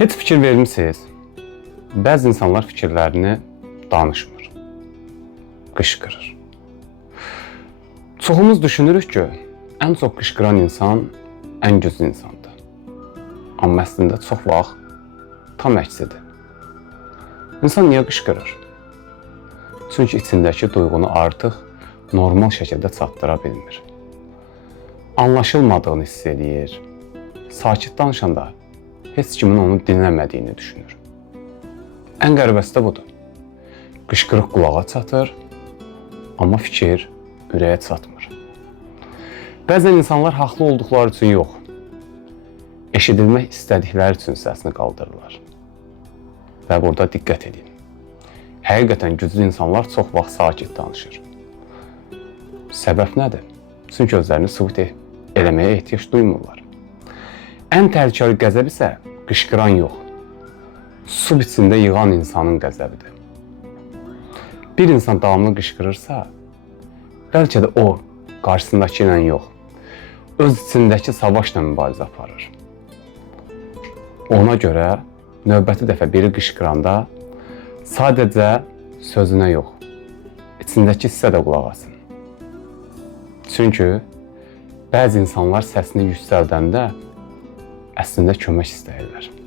Heç fikir vermisiniz? Bəzi insanlar fikirlərini danışmır, qışqırır. Çoxumuz düşünürük ki, ən çox qışqıran insan ən güclü insandır. Amma əslində çox vaxt tam əksidir. İnsan niyə qışqırır? Çünki içindəki duyğunu artıq normal şəkildə çatdıra bilmir. Anlaşılmadığını hiss edir. Sakit danışanda heç kimin onu dinləmədiyini düşünür. Ən qəribəsi də budur. Qışqırıq qulağa çatır, amma fikir ürəyə çatmır. Bəzən insanlar haqlı olduqları üçün yox, eşidilmək istədikləri üçün səsini qaldırırlar. Və burada diqqət edin. Həqiqətən güclü insanlar çox vaxt sakit danışır. Səbəb nədir? Çünki özlərini sübut eləməyə ehtiyac duymurlar. Ən təhlükəli qəzəb isə qışqıran yox, su içində yığan insanın qəzəbidir. Bir insan davamlı qışqırırsa, bəlkə də o, qarşısındakı ilə yox, öz içindəki savaşla mübarizə aparır. Ona görə növbəti dəfə biri qışqıranda sadəcə sözünə yox, içindəki hissə də qulaq asın. Çünki bəzi insanlar səsini yüksəldəndə əslində kömək istəyirlər.